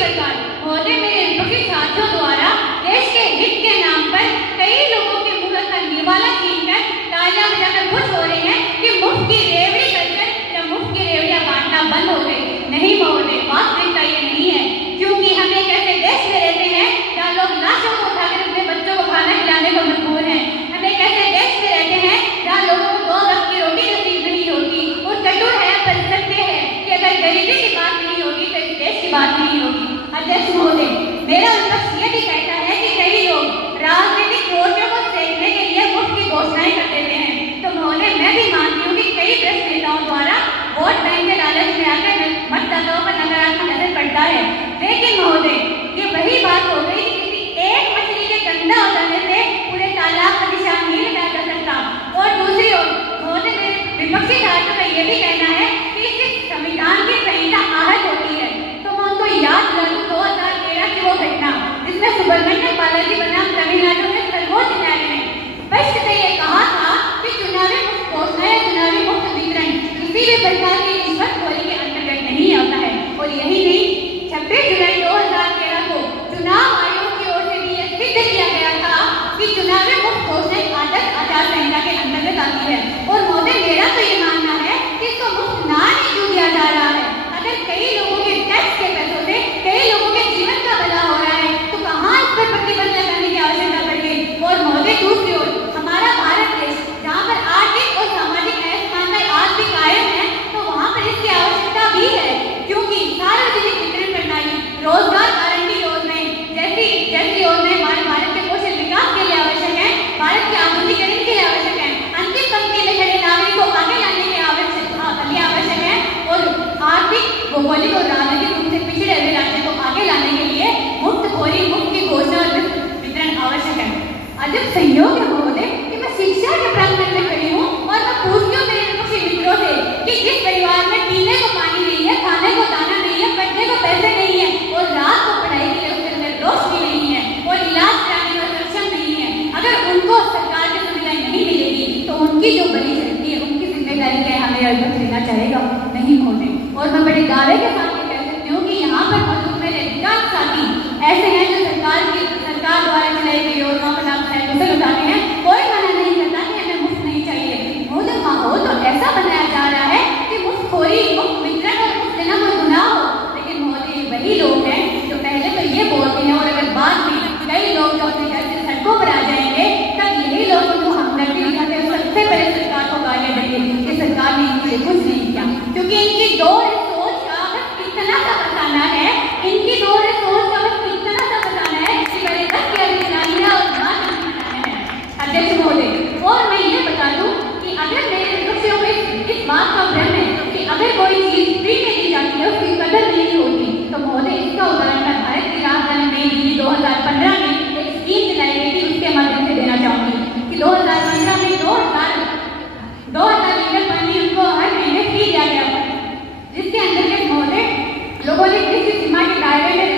प्रकार महोदय मेरे विपक्षी साथियों द्वारा देश के हित के नाम पर कई लोगों के मुंह का निवाला छीनकर तालियां बजाकर खुश हो रहे हैं कि मुफ्त की रेवड़ी करकर या मुफ्त की रेवड़ियां बांटना बंद हो गई। नहीं महोदय, वास्तविकता ये नहीं है, क्योंकि हम एक ऐसे देश में रहते हैं जहाँ लोग लाशों को उठाकर अपने बच्चों को खाना खिलाने को मजबूर हैं। हम एक ऐसे देश में रहते हैं जहाँ लोगों को 2 वक्त की रोटी नसीब नहीं होती और कटुर है पर सत्य है कि अगर गरीबी की बात नहीं होगी तो इस देश की बात नहीं होगी। अध्यक्ष महोदय, मेरा विपक्ष ये भी कहता है कि कई लोग राजनीतिक मोर्चों को सेकने के लिए मुफ्त की घोषणाएं कर देते हैं। तो महोदय, मैं भी मानती हूँ कि कई भ्रष्ट नेताओं द्वारा वोट बैंक के लालच में आकर मतदाताओं पर नकारात्मक असर पड़ता है। लेकिन महोदय, ये वही बात हो गई कि किसी एक मछली के गंदा हो जाने से पूरे तालाब का निशान नहीं लगाया जा सकता। और दूसरी ओर महोदय, मेरे विपक्षी साथियों का ये भी कहना है कि इससे संविधान की संहिता आहत होती है। तो मैं उनको याद दिलाऊं 2013 की वो घटना जिसमें सुब्रमण्यम बालाजी बनाम तमिलनाडु में सर्वोच्च न्यायालय ने स्पष्ट से ये कहा था कि चुनावी मुफ्त घोषणा या चुनावी मुफ्त वितरण किसी भी प्रकार की रिश्वतखोरी के अंतर्गत नहीं आता है। और यही नहीं, 26 जुलाई 2013 को चुनाव आयोग की ओर से भी यह सिद्ध किया गया था कि चुनावी मुफ्त घोषणा आदर्श आचार संहिता के अंतर्गत आती है। और महोदय, मेरा तो ये मानना है कि इसको मुफ्त ना ही क्यों दिया जा रहा है। अगर कई लोगों के टैक्स के पैसों से कई लोगों के जीवन का भला हो रहा है तो कहाँ इस पर प्रतिबंध लगाने की आवश्यकता पड़ गई। और महोदय, दूसरी ओर हमारा भारत देश जहाँ पर आर्थिक और सामाजिक असमानता आज भी कायम है, तो वहाँ पर इसकी आवश्यकता भी है, क्योंकि सार्वजनिक वितरण प्रणाली, रोजगार गारंटी योजनाएं जैसी योजनाएं हमारे भारत के कौशल विकास के लिए आवश्यक है, भारत के आधुनिकीकरण के लिए आवश्यक है, अंतिम पंक्ति में खड़े नागरिक को आगे लाने के लिए आवश्यक है, और आर्थिक, भौगोलिक और राजनीतिक रूप से पिछड़े हुए राज्यों को आगे लाने के लिए मुफ्त की घोषणा और वितरण आवश्यक है। अजब संयोग है महोदय कि मैं शिक्षा के प्रांगण में खड़ी हूँ और मैं पूछती हूँ मेरे विपक्षी मित्रों से कि जिस परिवार में पीने को पानी नहीं है, खाने को दाना नहीं है, पढ़ने को पैसे नहीं है और रात को पढ़ाई के लिए उसके अंदर रोशनी नहीं है और इलाज कराने में सक्षम नहीं है, अगर उनको सरकार की सुविधाएं नहीं मिलेगी तो उनकी जो बड़ी शक्ति है, उनकी जिम्मेदारी क्या है, हमें विपक्ष लेना चाहेगा? नहीं महोदय। और मैं बड़े दावे के साथ ये कह सकती हूँ कि यहाँ पर मौजूद मेरे अधिकांश साथी ऐसे हैं जो सरकार द्वारा चलाई गई योजनाओं का लाभ उसे उठाते हैं। कोई मना नहीं करता कि हमें मुफ्त नहीं चाहिए। महोदय, माहौल तो ऐसा बनाया जा रहा है कि मुफ्तखोरी, मुफ्त वितरण और मुफ्त देना कोई गुनाह हो। लेकिन महोदय, वही लोग हैं जो पहले तो ये बोलते हैं और अगर बाद में कई लोग जो अपने घर से सड़कों पर आ जाएंगे तब यही लोग उनको हमदर्दी दिखाते हैं, सबसे पहले सरकार को गालियां देंगे कि सरकार ने इनके लिए कुछ नहीं किया, क्योंकि इनकी दौर सोच का बस इतना सा बताना है, इनकी दौर सोच का बस इतना सा बताना है कि पहले 10 की अभी चलानी है और ना बनाना है। अध्यक्ष महोदय, और मैं ये बता दूं कि अगर मेरे विपक्षियों को इस बात का भ्रम है कि अगर कोई चीज फ्री में दी जाती है उसकी कदर नहीं होती, तो महोदय इसका उदाहरण मैं भारत की राजधानी नई दिल्ली 2015 में एक स्कीम चलाई गई थी, उसके माध्यम से देना चाहूंगी कि 2015 में 2000 लीटर पानी उनको हर महीने फ्री दिया गया था, जिसके अंतर्गत महोदय लोगों ने किसी सीमा के दायरे में